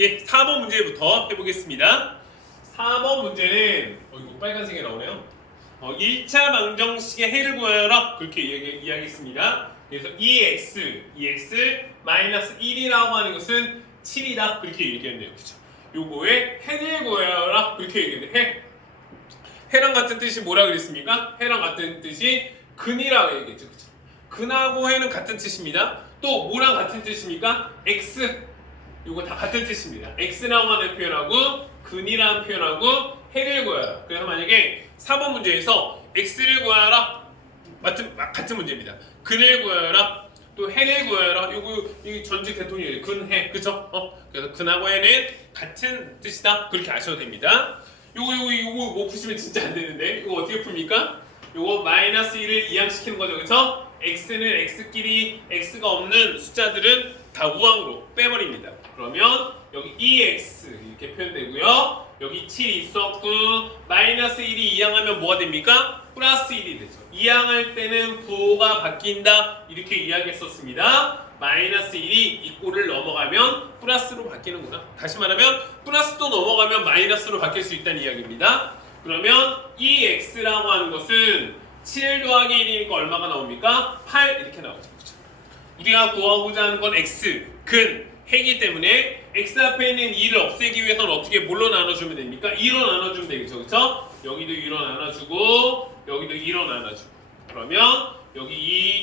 예, 4번 문제부터 해보겠습니다. 4번 문제는 이거 빨간색이 나오네요. 1차 방정식의 해를 구하여라 그렇게 이야기했습니다. 그래서 2x 마이너스 1이라고 하는 것은 7이다 그렇게 얘기했네요. 그죠? 요거에 해를 구하여라 그렇게 얘기했는데 해랑 같은 뜻이 뭐라 그랬습니까? 해랑 같은 뜻이 근이라고 얘기했죠. 그죠? 근하고 해는 같은 뜻입니다. 또 뭐랑 같은 뜻입니까? x 요거 다 같은 뜻입니다. x라고 하는 표현하고 근이라는 표현하고 해를 구하라. 그래서 만약에 4번 문제에서 x를 구하라 같은 문제입니다. 근을 구하라 또 해를 구하라. 요거 이 전직 대통령이에요. 근해 그죠? 그래서 근하고 해는 같은 뜻이다. 그렇게 아셔도 됩니다. 요거 못 푸시면 진짜 안 되는데 이거 어떻게 풉니까? 요거 마이너스 1을 이항시키는 거죠. 그렇죠? x는 x끼리 x가 없는 숫자들은 다 우항으로 빼버립니다. 그러면 여기 2x 이렇게 표현되고요. 여기 7이 있었고 마이너스 1이 이항하면 뭐가 됩니까? 플러스 1이 되죠. 이항할 때는 부호가 바뀐다 이렇게 이야기했었습니다. 마이너스 1이 이 꼴을 넘어가면 플러스로 바뀌는구나. 다시 말하면 플러스도 넘어가면 마이너스로 바뀔 수 있다는 이야기입니다. 그러면 2x라고 하는 것은 7 더하기 1이니까 얼마가 나옵니까? 8 이렇게 나오죠. 그렇죠? 우리가 구하고자 하는 건 x, 근, 해이기 때문에 x 앞에 있는 2를 없애기 위해서는 어떻게 뭘로 나눠주면 됩니까? 2로 나눠주면 되겠죠. 그렇죠? 여기도 2로 나눠주고 여기도 2로 나눠주고 그러면 여기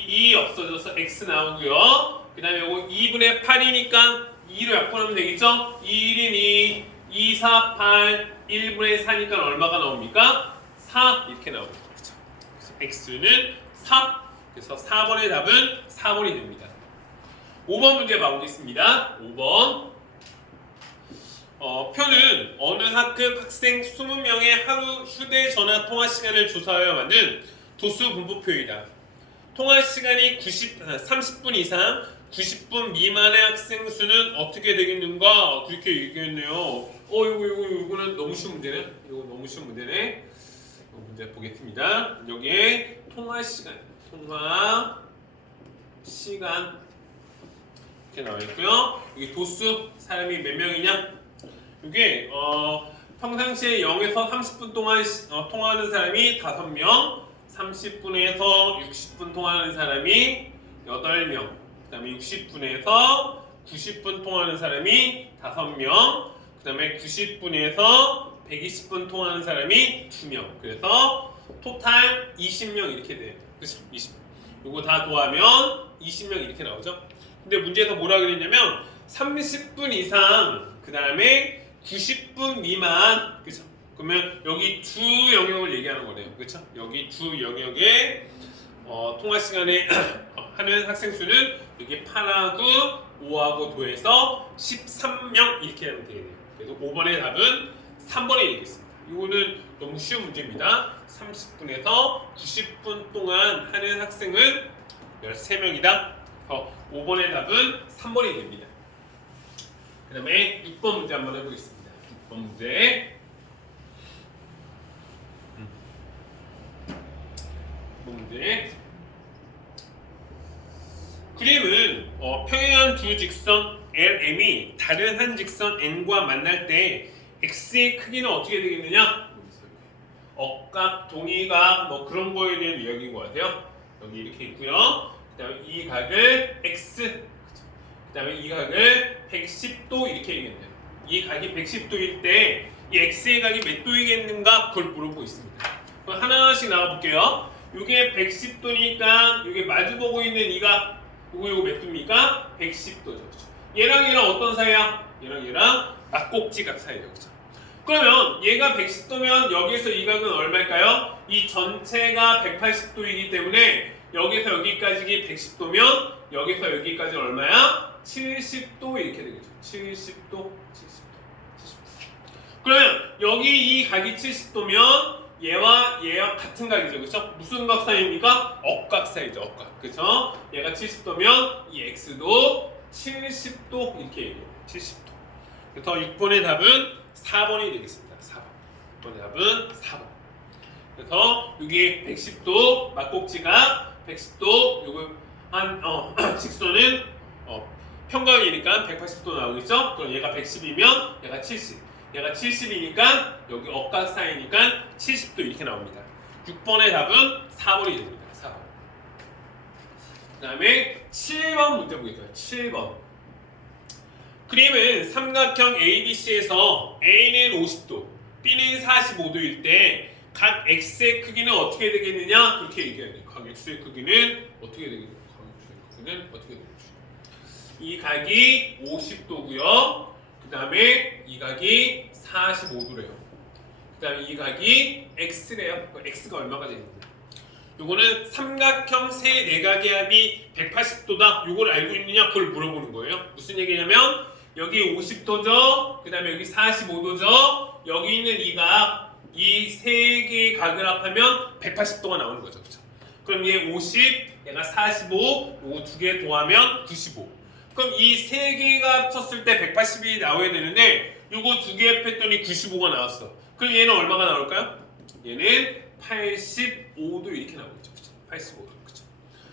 2 없어져서 x 나오고요. 그 다음에 요거 2분의 8이니까 2로 약분하면 되겠죠? 2, 1인 2, 2, 4, 8, 1분의 4니까 얼마가 나옵니까? 4 이렇게 나옵니다. 그렇죠? 그래서 x는 4 그래서 4번의 답은 4번이 됩니다. 5번 문제 봐보겠습니다. 5번 표는 어느 학급 학생 20명의 하루 휴대전화 통화 시간을 조사하여 만든 도수 분포표이다. 통화 시간이 30분 이상 90분 미만의 학생 수는 어떻게 되겠는가 그렇게 얘기했네요. 이거는 너무 쉬운 문제네. 이거 너무 쉬운 문제네. 이 문제 보겠습니다. 여기에 통화 시간 이렇게 나와 있고요. 여기 도수 사람이 몇 명이냐? 이게 평상시에 0에서 30분 동안 통화하는 사람이 5명, 30분에서 60분 통화하는 사람이 8명, 그 다음에 60분에서 90분 통화하는 사람이 5명, 그 다음에 90분에서 120분 통화하는 사람이 2명. 그래서 토탈 20명 이렇게 돼요. 그렇죠? 20명. 이거 다 더하면 20명 이렇게 나오죠. 근데 문제에서 뭐라 그랬냐면 30분 이상 그 다음에 90분 미만 그죠? 그러면 여기 두 영역을 얘기하는 거네요. 그렇죠? 여기 두 영역에 통화 시간에 하는 학생 수는 여기 8하고 5하고 더해서 13명 이렇게 하면 되겠네요. 그래서 5번의 답은 3번에 되겠습니다. 이거는 너무 쉬운 문제입니다. 30분에서 90분 동안 하는 학생은 13명이다. 5번의 답은 3번이 됩니다. 그 다음에 6번 문제 한번 해보겠습니다. 6번 문제. 6번 문제. 그림은 평행한 두 직선 LM이 다른 한 직선 N과 만날 때 X의 크기는 어떻게 되겠느냐? 억각, 동의각 뭐 그런 거에 대한 이야기인 것 같아요. 여기 이렇게 있고요. 그 다음에 이 각을 X 그 다음에 이 각을 110도 이렇게 얘기했네요. 이 각이 110도일 때 이 X의 각이 몇 도이겠는가 그걸 물어보고 있습니다. 그럼 하나씩 나와볼게요. 이게 110도니까 이게 마주보고 있는 이 각 요거 몇 도입니까? 110도죠. 얘랑 어떤 사이야? 얘랑 막곡지각 사이죠. 그렇죠? 그러면 얘가 110도면 여기서 이 각은 얼마일까요? 이 전체가 180도이기 때문에 여기서 여기까지 110도면 여기서 여기까지 얼마야? 70도 이렇게 되겠죠. 70도. 그러면 여기 이 각이 70도면 얘와 같은 각이죠. 그렇죠? 무슨 각 사이입니까? 억각 사이죠. 억각. 그렇죠? 얘가 70도면 이 x도 70도 이렇게 얘기해요. 70도. 그래서 6번의 답은 4번이 되겠습니다. 4번. 6번의 답은 4번. 그래서 여기 110도 막곡지가 110도 요거 한 직선은 평각이니까 180도 나오겠죠? 그럼 얘가 110이면 얘가 70. 얘가 70이니까 여기 억각 사이니까 70도 이렇게 나옵니다. 6번의 답은 4번이 됩니다. 4번. 그 다음에 7번 문제 보겠습니다. 7번. 그림은 삼각형 ABC에서 A는 50도, B는 45도일 때 각 X의 크기는 어떻게 되겠느냐? 그렇게 얘기해야 돼요. 각 X의 크기는 어떻게 되겠느냐? 각 X의 크기는 어떻게 되겠느냐? 이 각이 50도고요. 그 다음에 이 각이 45도래요. 그 다음에 이 각이 X래요. X가 얼마가 되겠냐? 요거는 삼각형 세 내각의 합이 180도다. 요걸 알고 있느냐? 그걸 물어보는 거예요. 무슨 얘기냐면 여기 50도죠. 그 다음에 여기 45도죠. 여기 있는 이 각, 이 세 개의 각을 합하면 180도가 나오는 거죠. 그렇죠? 그럼 얘 50, 얘가 45, 요거 두 개 더하면 95. 그럼 이 세 개가 합쳤을 때 180이 나와야 되는데 요거 두 개 합했더니 95가 나왔어. 그럼 얘는 얼마가 나올까요? 얘는 85도 이렇게 나오겠죠. 그쵸? 85도. 그쵸?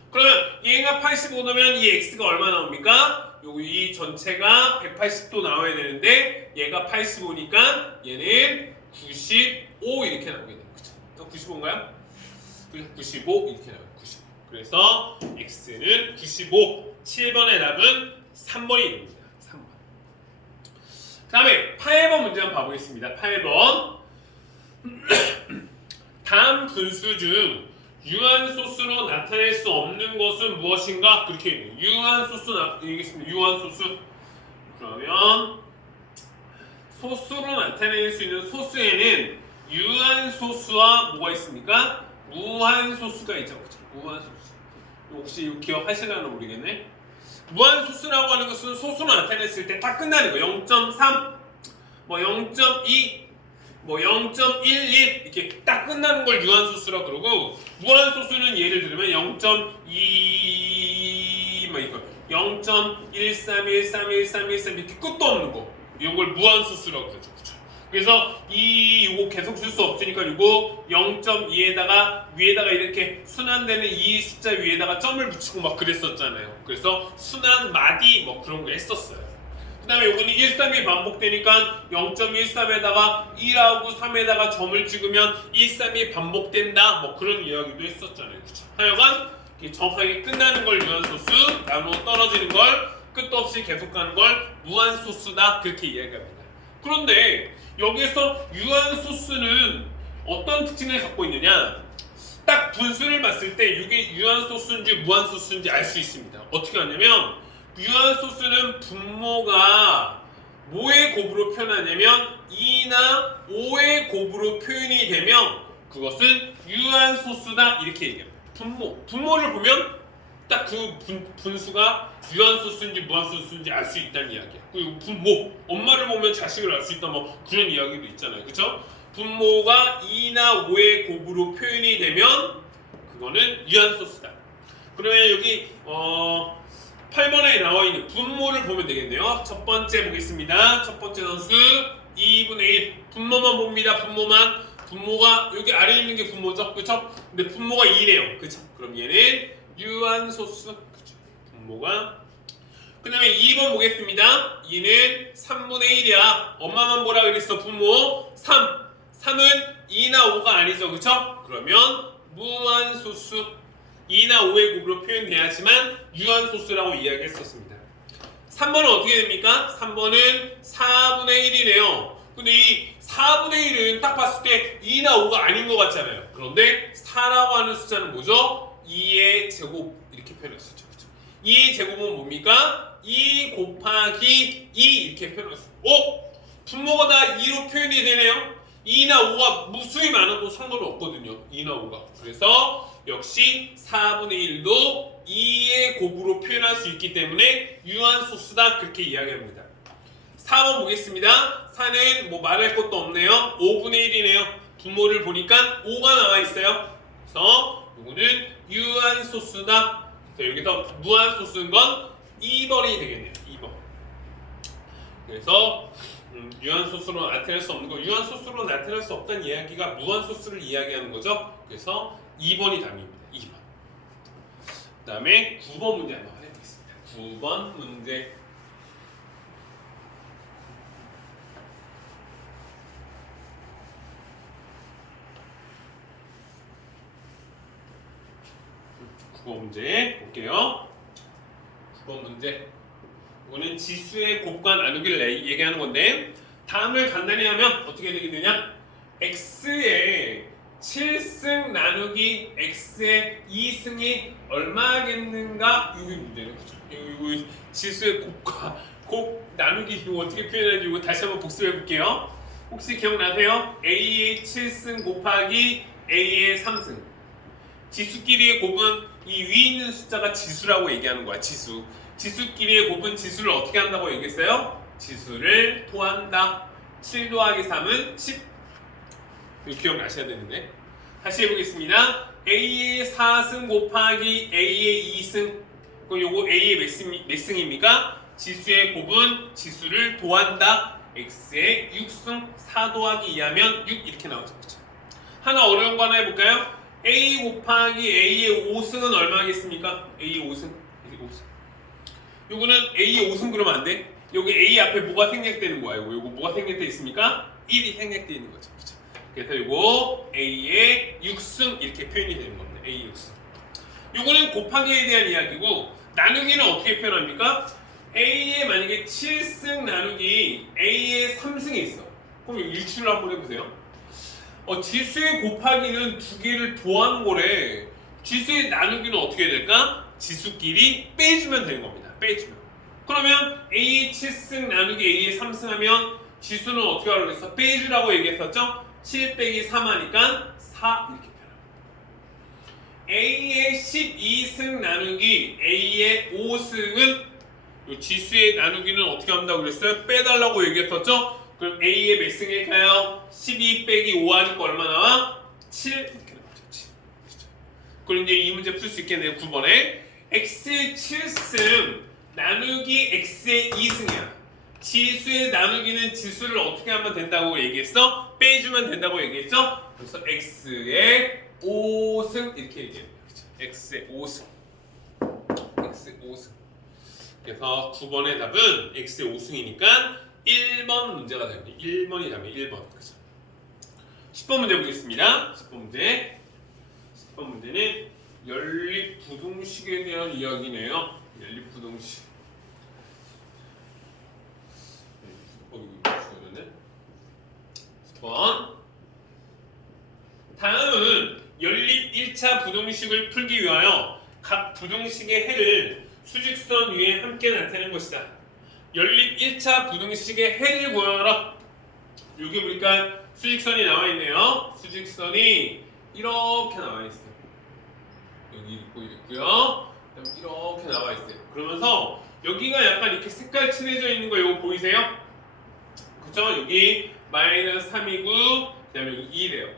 그러면 얘가 85도면 이 x가 얼마 나옵니까? 이 전체가 180도 나와야 되는데 얘가 85니까 얘는 95 이렇게 나오게 돼요. 그쵸? 95인가요? 95 이렇게 나와요. 95. 그래서 x는 95. 7번의 답은 3번이 됩니다. 3번. 그 다음에 8번 문제 한번 봐보겠습니다. 8번. 다음 분수 중 유한소수로 나타낼 수 없는 것은 무엇인가? 그렇게 있네요. 유한소수 얘기했습니다. 유한소수. 그러면 소수로 나타낼 수 있는 소수에는 유한소수와 뭐가 있습니까? 무한소수가 있죠. 그렇죠? 무한소수. 혹시 기억하시려나 모르겠네. 무한소수라고 하는 것은 소수로 나타냈을 때 딱 끝나는 거. 0.3, 뭐 0.2, 뭐 0.11 이렇게 딱 끝나는 걸 유한소수라고 그러고, 무한소수는 예를 들면 0.2 막 이거 0.13131313 이렇게 끝도 없는 거, 이런 걸 무한소수라고 그러죠. 그렇죠? 그래서 이거 계속 쓸 수 없으니까 이거 0.2에다가 위에다가 이렇게 순환되는 이 숫자 위에다가 점을 붙이고 막 그랬었잖아요. 그래서 순환 마디 뭐 그런 거 했었어요. 그 다음에 요거는 1, 3이 반복되니까 0.13에다가 1하고 3에다가 점을 찍으면 1, 3이 반복된다 뭐 그런 이야기도 했었잖아요. 그쵸? 하여간 정확하게 끝나는 걸 유한소수, 나누어 떨어지는 걸 끝도 없이 계속 가는 걸 무한소수다 그렇게 이야기합니다. 그런데 여기서 유한소수는 어떤 특징을 갖고 있느냐, 딱 분수를 봤을 때 이게 유한소수인지 무한소수인지 알 수 있습니다. 어떻게 하냐면 유한소수는 분모가 뭐의 곱으로 표현하냐면 2나 5의 곱으로 표현이 되면 그것은 유한소수다 이렇게 얘기합니다. 분모를 보면 딱 그 분수가 유한소수인지 무한소수인지 알 수 있다는 이야기야. 그리고 분모, 엄마를 보면 자식을 알 수 있다 뭐 그런 이야기도 있잖아요. 그렇죠? 분모가 2나 5의 곱으로 표현이 되면 그거는 유한소수다. 그러면 여기 8번에 나와 있는 분모를 보면 되겠네요. 첫 번째 보겠습니다. 첫 번째 선수 2분의 1 분모만 봅니다. 분모가 여기 아래에 있는 게 분모죠. 그렇죠? 근데 분모가 2네요. 그렇죠? 그럼 얘는 유한소수. 그렇죠? 분모가. 그 다음에 2번 보겠습니다. 2는 3분의 1이야. 엄마만 뭐라 그랬어? 분모 3. 3은 2나 5가 아니죠. 그렇죠? 그러면 무한소수. 2나 5의 곱으로 표현돼야지만 유한소수라고 이야기했었습니다. 3번은 어떻게 됩니까? 3번은 4분의 1이네요. 근데 이 4분의 1은 딱 봤을 때 2나 5가 아닌 것 같잖아요. 그런데 4라고 하는 숫자는 뭐죠? 2의 제곱 이렇게 표현했었죠. 그렇죠? 2의 제곱은 뭡니까? 2 곱하기 2 이렇게 표현했어요. 분모가 다 2로 표현이 되네요. 2나 5가 무수히 많아도 상관없거든요. 2나 5가. 그래서 역시 4분의 1도 2의 곱으로 표현할 수 있기 때문에 유한소수다 그렇게 이야기합니다. 4번 보겠습니다. 4는 뭐 말할 것도 없네요. 5분의 1이네요. 분모를 보니까 5가 나와 있어요. 그래서 이거는 유한소수다. 여기서 무한소수인 건 2번이 되겠네요. 2번. 그래서 유한소수로 나타낼 수 없는 거, 유한소수로 나타낼 수 없다는 이야기가 무한소수를 이야기하는 거죠. 그래서 2번이 답입니다. 2번. 그 다음에 9번 문제 한번 해보겠습니다. 9번 문제. 9번 문제 볼게요. 9번 문제. 이거는 지수의 곱과 나누기를 얘기하는 건데 다음을 간단히 하면 어떻게 되겠느냐? x의 7승 나누기 x의 2승이 얼마겠는가? 이게 문제네. 그죠? 이거 지수의 곱과 곱 나누기 이거 어떻게 표현하는지 이거 다시 한번 복습해 볼게요. 혹시 기억나세요? a의 7승 곱하기 a의 3승. 지수끼리의 곱은 이 위에 있는 숫자가 지수라고 얘기하는 거야. 지수끼리의 곱은 지수를 어떻게 한다고 얘기했어요? 지수를 토한다. 7 더하기 3은 10. 이거 기억나셔야 되는데. 다시 해보겠습니다. a의 4승 곱하기 a의 2승. 그럼 요거 a의 몇 승입니까? 지수의 곱은 지수를 도한다. x의 6승 4 더하기 2하면 6 이렇게 나오죠. 그렇죠? 하나 어려운 거 하나 해볼까요? a 곱하기 a의 5승은 얼마겠습니까? a의 5승. 요거는 a의 5승 그러면 안 돼? 여기 a 앞에 뭐가 생략되는 거야? 요거 뭐가 생략돼 있습니까? 1이 생략돼 있는 거죠. 그렇죠? 그래서 요거 a의 6승 이렇게 표현이 되는 겁니다. a의 6승. 요거는 곱하기에 대한 이야기고 나누기는 어떻게 표현합니까? a의 만약에 7승 나누기 a의 3승이 있어. 그럼 일출을 한번 해보세요. 지수의 곱하기는 두 개를 더하는 거래. 지수의 나누기는 어떻게 될까? 지수끼리 빼주면 되는 겁니다. 빼주면. 그러면 a의 7승 나누기 a의 3승 하면 지수는 어떻게 하라고 했어? 빼주라고 얘기했었죠? 7 빼기 3 하니까 4 이렇게 표현합니다. a의 12승 나누기 a의 5승은 지수의 나누기는 어떻게 한다고 그랬어요? 빼달라고 얘기했었죠? 그럼 a의 몇 승일까요? 12 빼기 5 하니까 얼마 나와? 7 이렇게 나오죠. 7. 그럼 이제 이 문제 풀 수 있겠네요. 9번에 x의 7승 나누기 x의 2승이야. 지수의 나누기는 지수를 어떻게 하면 된다고 얘기했어? 빼주면 된다고 얘기했죠? 그래서 x의 5승 이렇게 얘기해요. x의 5승. x의 5승. 그래서 9번의 답은 x의 5승이니까 1번 문제가 됩니다. 1번이 답이 1번. 그죠? 10번 문제 보겠습니다. 10번 문제. 10번 문제는 연립부등식에 대한 이야기네요. 연립부등식. 이거 주어졌네. 10번. 다음은 연립 1차 부등식을 풀기 위하여 각 부등식의 해를 수직선 위에 함께 나타내는 것이다. 연립 1차 부등식의 해를 구하라. 여기 보니까 수직선이 나와 있네요. 수직선이 이렇게 나와 있어요. 여기 있고요. 이렇게 나와 있어요. 그러면서 여기가 약간 이렇게 색깔 칠해져 있는 거 이거 보이세요? 그쵸? 여기 마이너스 3이고 그다음에 여기 2래요.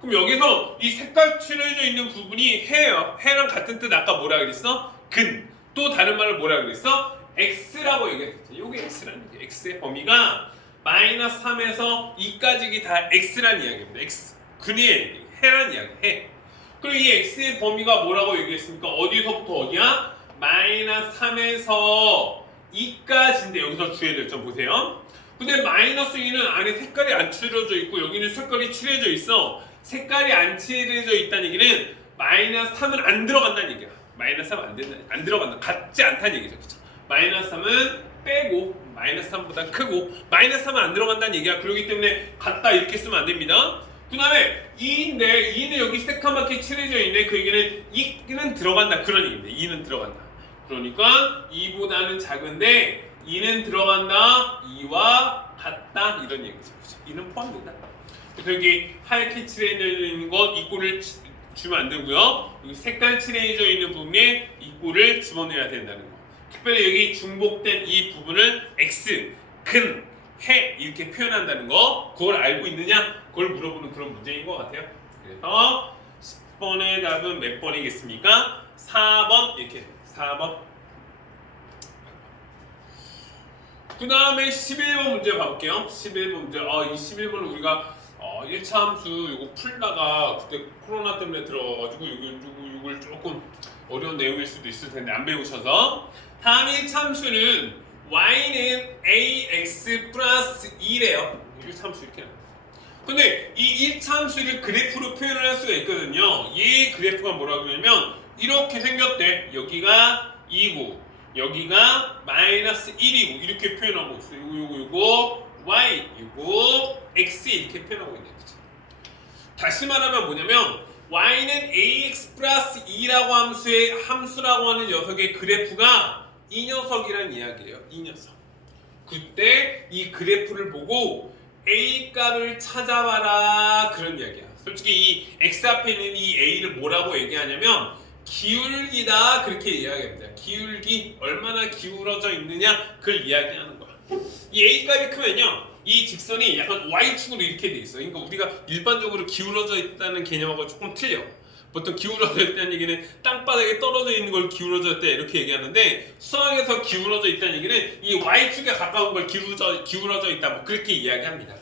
그럼 여기서 이 색깔 칠해져 있는 부분이 해예요. 해랑 같은 뜻 아까 뭐라 그랬어? 근. 또 다른 말로 뭐라 그랬어? x라고 얘기했지. 이게 x라는 게 x의 범위가 마이너스 3에서 2까지가 다 x라는 이야기입니다. x. 근의 해라는 이야기. 해. 그리고 이 x의 범위가 뭐라고 얘기했습니까? 어디서부터 어디야? 마이너스 3에서 2까지인데 여기서 주의해야 될 점 보세요. 근데 마이너스 2는 안에 색깔이 안 칠해져 있고 여기는 색깔이 칠해져 있어. 색깔이 안 칠해져 있다는 얘기는 마이너스 3은 안 들어간다는 얘기야. 마이너스 3은 안 된다. 안 들어간다. 같지 않다는 얘기죠. 그쵸? 마이너스 3은 빼고 마이너스 3보다 크고 마이너스 3은 안 들어간다는 얘기야. 그렇기 때문에 같다 이렇게 쓰면 안 됩니다. 그 다음에 2인데 2는 여기 새까맣게 칠해져 있네. 그 얘기는 2는 들어간다 그런 얘기입니다. 2는 들어간다. 그러니까 2보다는 작은데 2는 들어간다. 2와 같다 이런 얘기죠. 2는 포함된다. 그래서 여기 하얗게 칠해져 있는 것 이꼴을 주면 안 되고요. 여기 색깔 칠해져 있는 부분에 이꼴을 집어넣어야 된다는 거. 특별히 여기 중복된 이 부분을 x, 근, 해 이렇게 표현한다는 거 그걸 알고 있느냐? 그걸 물어보는 그런 문제인 것 같아요. 그래서 10번의 답은 몇 번이겠습니까? 4번 이렇게 4번. 그 다음에 11번 문제 봐볼게요. 11번 문제. 이 11번은 우리가 1차 함수 이거 풀다가 그때 코로나 때문에 들어가지고 이걸 조금 어려운 내용일 수도 있을 텐데 안 배우셔서 다음 1차 함수는 y는 ax 플러스 2래요. 1차 함수 이렇게 나와요. 근데 이 1차 함수를 그래프로 표현을 할 수가 있거든요. 이 그래프가 뭐라고 그러냐면 이렇게 생겼대. 여기가 2고 여기가 마이너스 1이고 이렇게 표현하고 있어. 요거 y 요거 x 이렇게 표현하고 있는 거죠. 다시 말하면 뭐냐면 y는 ax 플러스 2라고 함수라고 하는 녀석의 그래프가 이 녀석이란 이야기예요. 이 녀석. 그때 이 그래프를 보고 a 값을 찾아봐라 그런 이야기야. 솔직히 이 x 앞에 있는 이 a를 뭐라고 얘기하냐면 기울기다 그렇게 이야기합니다. 기울기 얼마나 기울어져 있느냐 그걸 이야기하는 거야. 이 a 값이 크면요 이 직선이 약간 y축으로 이렇게 돼 있어. 그러니까 우리가 일반적으로 기울어져 있다는 개념하고 조금 틀려. 보통 기울어져 있다는 얘기는 땅바닥에 떨어져 있는 걸 기울어져 있다 이렇게 얘기하는데 수학에서 기울어져 있다는 얘기는 이 y축에 가까운 걸 기울어져 있다 뭐 그렇게 이야기합니다.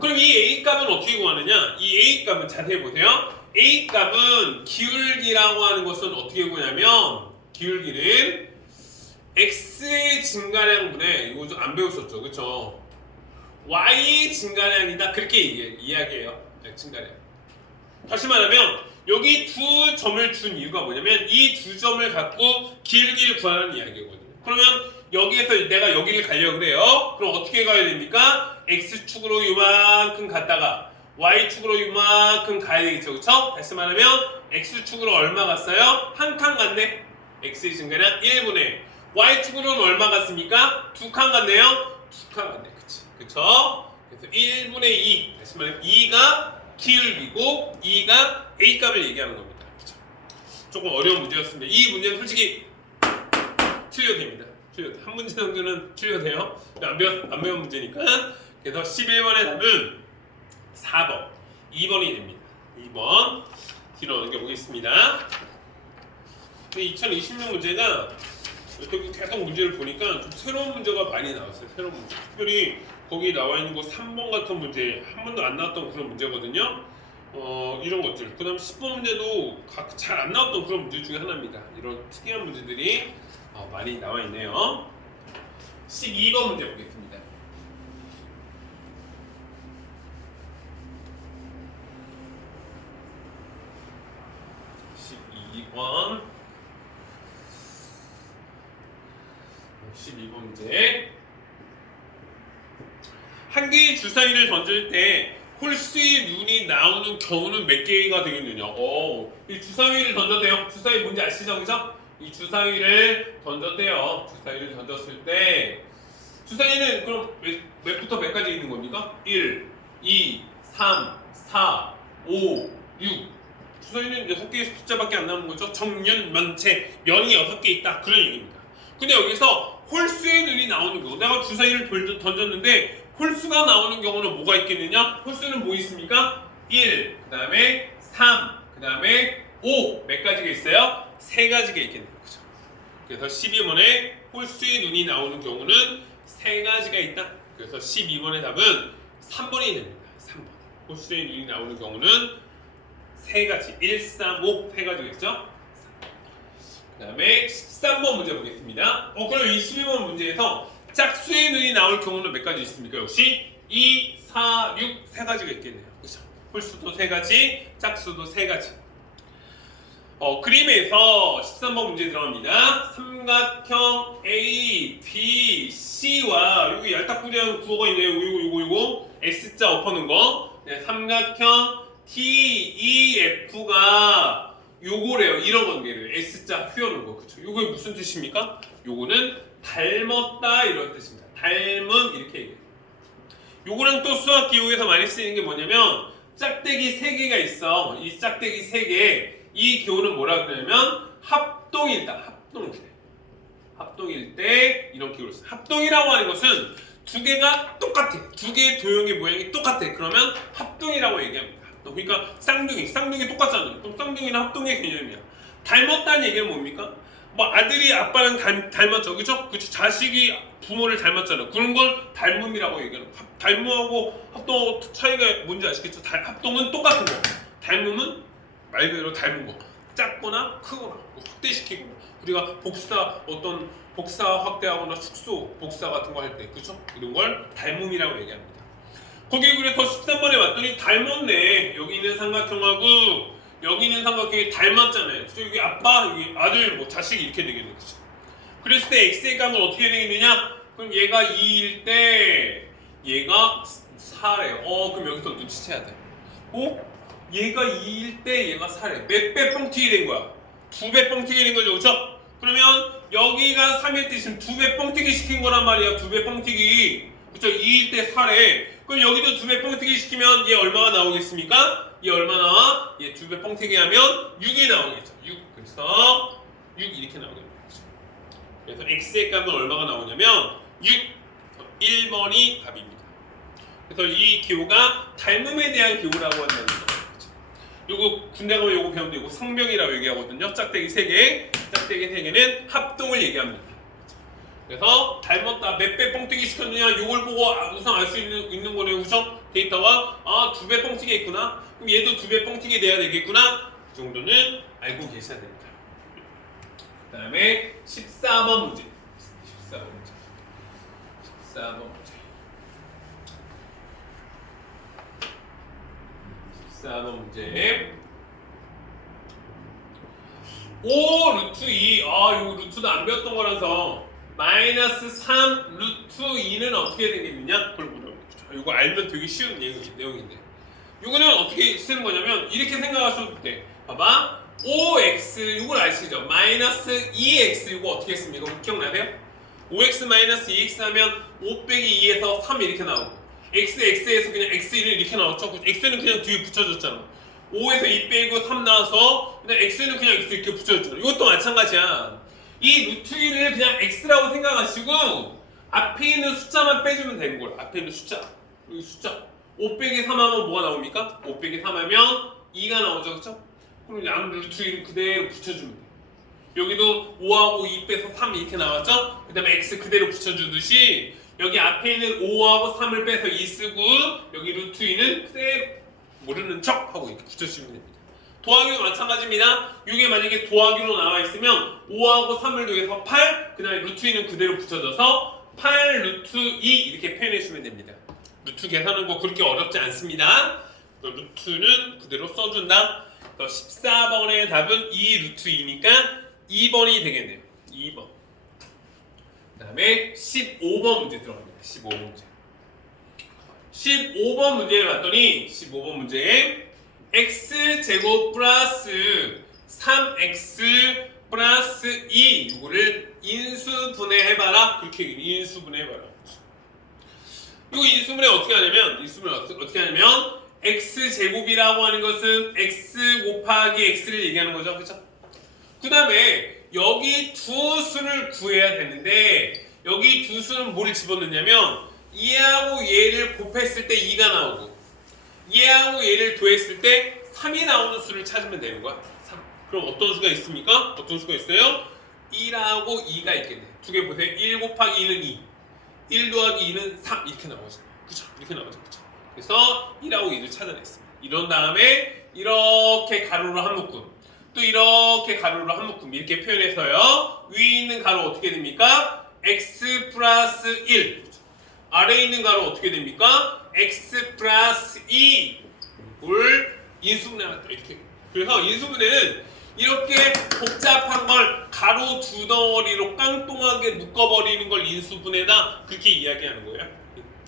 그럼 이 a 값은 어떻게 구하느냐? 이 a 값은 자세히 보세요. a 값은 기울기라고 하는 것은 어떻게 구하냐면 기울기는 x의 증가량분의 이거 좀 안 배우셨죠, 그렇죠? y의 증가량이다 그렇게 이야기해요. 증가량. 다시 말하면 여기 두 점을 준 이유가 뭐냐면 이 두 점을 갖고 기울기를 구하는 이야기거든요. 그러면 여기에서 내가 여기를 가려고 그래요. 그럼 어떻게 가야 됩니까? x축으로 이만큼 갔다가 y축으로 이만큼 가야 되겠죠. 그쵸? 다시 말하면 x축으로 얼마 갔어요? 한 칸 갔네. x의 증가량 1분의 y축으로는 얼마 갔습니까? 두 칸 갔네요. 두 칸 갔네. 그쵸? 그래서 1분의 2 다시 말하면 2가 기울기고 2가 a 값을 얘기하는 겁니다. 그쵸? 조금 어려운 문제였습니다. 이 문제는 솔직히 틀려도 됩니다. 한 문제 정도는 틀려도 돼요. 안 배운 문제니까. 그래서 11번의 답은 4번 2번이 됩니다. 2번 뒤로 넘겨보겠습니다. 2020년 문제가 이렇게 계속 문제를 보니까 좀 새로운 문제가 많이 나왔어요. 새로운 문제. 특별히 거기 나와 있는 거 3번 같은 문제 한 번도 안 나왔던 그런 문제거든요. 이런 것들. 그 다음에 10번 문제도 잘 안 나왔던 그런 문제 중에 하나입니다. 이런 특이한 문제들이 많이 나와 있네요. 12번 문제 보겠습니다. (12번) 12번 문제. 한 개의 주사위를 던질 때 홀수의 눈이 나오는 경우는 몇 개가 되겠느냐? 이 주사위를 던졌대요. 주사위 뭔지 아시죠? 그죠? 이 주사위를 던졌대요. 주사위를 던졌을 때 주사위는 그럼 몇부터 몇까지 있는 겁니까? 1, 2, 3, 4, 5, 6 주사위는 6개의 숫자밖에 안 나오는 거죠. 정년, 면체, 면이 6개 있다. 그런 얘기입니다. 근데 여기서 홀수의 눈이 나오는 거. 내가 주사위를 던졌는데 홀수가 나오는 경우는 뭐가 있겠느냐? 홀수는 뭐 있습니까? 1, 그 다음에 3, 그 다음에 5 몇 가지가 있어요? 3가지가 있겠네요. 그죠? 그래서 12번에 홀수의 눈이 나오는 경우는 3가지가 있다. 그래서 12번의 답은 3번이 됩니다. 3번. 홀수의 눈이 나오는 경우는 3가지. 1, 3, 5 3가지겠죠? 그 다음에 13번 문제 보겠습니다. 그럼 이 12번 문제에서 짝수의 눈이 나올 경우는 몇 가지 있습니까? 역시 2, 4, 6 3가지가 있겠네요. 그렇죠? 홀수도 3가지, 짝수도 3가지. 그림에서 13번 문제 들어갑니다. 삼각형 A, B, C와 여기 얄딱부리한 구호가 있네요. 요거 S자 엎어놓은 거. 네, 삼각형 T, E, F가 요거래요. 이런 관계를 S자 휘어놓은 거. 그쵸? 요게 무슨 뜻입니까? 요거는 닮았다 이런 뜻입니다. 닮음 이렇게 얘기해요. 요거랑 또 수학 기호에서 많이 쓰이는 게 뭐냐면 짝대기 3개가 있어. 이 짝대기 3개 이 기호는 뭐라 그러냐면 합동일 때 합동일 때 이런 기호를 써요. 합동이라고 하는 것은 두 개가 똑같아. 두 개의 도형의 모양이 똑같아. 그러면 합동이라고 얘기합니다. 그러니까 쌍둥이 똑같잖아요. 그럼 쌍둥이는 합동의 개념이야. 닮았다는 얘기는 뭡니까? 뭐 아들이 아빠랑 닮았죠, 그죠? 그쵸? 자식이 부모를 닮았잖아. 그런 걸 닮음이라고 얘기하는 거야. 닮음하고 합동 차이가 뭔지 아시겠죠? 합동은 똑같은 거. 닮음은 말 그대로 닮은 거. 작거나 크거나 확대시키거나 우리가 복사 확대하거나 축소 복사 같은 거 할 때, 그죠? 이런 걸 닮음이라고 얘기합니다. 거기 그래서 13번에 왔더니 닮았네. 여기 있는 삼각형하고 여기는 삼각형이 닮았잖아요. 그래서 여기 아빠, 여기 아들, 뭐 자식이 이렇게 되겠는 거죠. 그랬을 때 x의 값은 어떻게 되겠느냐? 그럼 얘가 2일 때 얘가 4래요. 그럼 여기서 눈치채야 돼. 얘가 2일 때 얘가 4래. 몇 배 뻥튀기 된 거야? 2배 뻥튀기 된 거죠, 그렇죠? 그러면 여기가 3일 때 지금 2배 뻥튀기 시킨 거란 말이야. 2배 뻥튀기. 그렇죠? 2일 때 4래. 그럼 여기도 2배 뻥튀기 시키면 얘 얼마가 나오겠습니까? 얘 얼마 나와? 얘 2배 뻥튀기 하면 6이 나오겠죠. 6. 그래서 6 이렇게 나오겠죠. 그래서 x의 값은 얼마가 나오냐면 6. 1번이 답입니다. 그래서 이 기호가 닮음에 대한 기호라고 한다는 거죠. 요거 군대 가면 요거 배우는데 요거 성명이라고 얘기하거든요. 짝대기 3개, 짝대기 3개는 합동을 얘기합니다. 그래서 닮았다, 몇 배 뻥튀기 시켰느냐, 요걸 보고 우선 알 수 있는 거네요. 그죠? 데이터가 2배 뻥튀기 했구나. 그럼 얘도 2배 뻥튀기 돼야 되겠구나. 그 정도는 알고 계셔야 됩니다. 그 다음에 14번 문제. 14번 문제. 14번 문제. 14번 문제. 5 루트 2. 이거 루트도 안 배웠던 거라서 마이너스 3 루트 2는 어떻게 되겠느냐? 그걸 물어보죠. 이거 알면 되게 쉬운 내용인데. 이거는 어떻게 쓰는 거냐면 이렇게 생각하셔도 돼. 봐봐. 5x 이걸 아시죠? 마이너스 2x 이거 어떻게 했습니까? 기억나세요? 5x 마이너스 2x 하면 5 빼기 2에서 3 이렇게 나오고 x에서 그냥 x1을 이렇게 나왔죠? x는 그냥 뒤에 붙여줬잖아. 5에서 2 빼고 3 나와서 그냥 x는 그냥 x 이렇게 붙여줬잖아. 이것도 마찬가지야. 이 루트 1을 그냥 x라고 생각하시고 앞에 있는 숫자만 빼주면 되는 거야. 앞에 있는 숫자. 여기 숫자. 5 빼기 3 하면 뭐가 나옵니까? 5 빼기 3 하면 2가 나오죠. 그쵸? 그럼 양 루트 1을 그대로 붙여주면 돼. 여기도 5하고 2 빼서 3 이렇게 나왔죠? 그 다음에 x 그대로 붙여주듯이 여기 앞에 있는 5하고 3을 빼서 2 쓰고 여기 루트 2는 그대로 모르는 척 하고 이렇게 붙여주시면 됩니다. 더하기도 마찬가지입니다. 이게 만약에 더하기로 나와 있으면 5하고 3을 더해서 8, 그 다음에 루트 2는 그대로 붙여줘서 8 루트 2 이렇게 표현해주면 됩니다. 루트 계산은 뭐 그렇게 어렵지 않습니다. 루트는 그대로 써준다. 14번의 답은 2 루트 2니까 2번이 되겠네요. 2번. 그 다음에 15번 문제 들어갑니다. 15번 문제. 15번 문제를 봤더니 15번 문제에 x제곱 플러스 3x 플러스 2 이거를 인수분해해봐라. 그렇게 인수분해해봐라. 이거 인수분해 어떻게 하냐면 x제곱이라고 하는 것은 x 곱하기 x를 얘기하는 거죠. 그렇죠? 그 다음에 여기 두 수를 구해야 되는데 여기 두 수는 뭘 집어넣냐면 얘하고 얘를 곱했을 때 2가 나오고 얘하고 얘를 더했을 때 3이 나오는 수를 찾으면 되는 거야. 3. 그럼 어떤 수가 있습니까? 어떤 수가 있어요? 1하고 2가 있겠네. 두 개 보세요. 1 곱하기 2는 2. 1 더하기 2는 3 이렇게 나오죠. 그쵸? 이렇게 나오죠. 그쵸? 그래서 1하고 2를 찾아냈습니다. 이런 다음에 이렇게 가로로 한 묶음 또 이렇게 가로로 한 묶음 이렇게 표현해서요. 위에 있는 가로 어떻게 됩니까? x 플러스 1 아래에 있는 가로 어떻게 됩니까? x 플러스 2 이걸 인수분해한다. 이렇게. 그래서 인수분해는 이렇게 복잡한 걸 가로 두 덩어리로 깡통하게 묶어버리는 걸 인수분해다. 그렇게 이야기하는 거예요.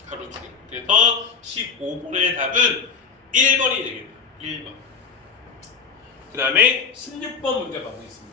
가로 두 개. 그래서 15번의 답은 1번이 되겠네요. 1번. 그 다음에 16번 문제 봐보겠습니다.